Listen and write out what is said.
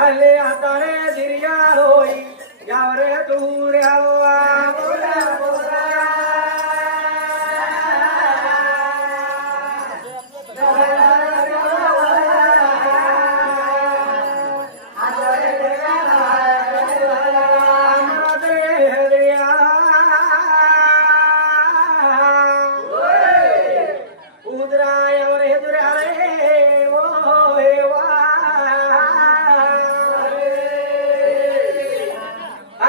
ಅಲ್ಲಿ ಅಂತಾರೆ ದಿರಿಯಾರೋಯ್ ಯಾವರೇ ದೂರ್ಯಾವ ಉದ್ರಾಯವರ ಎದುರಾರೆ ಓ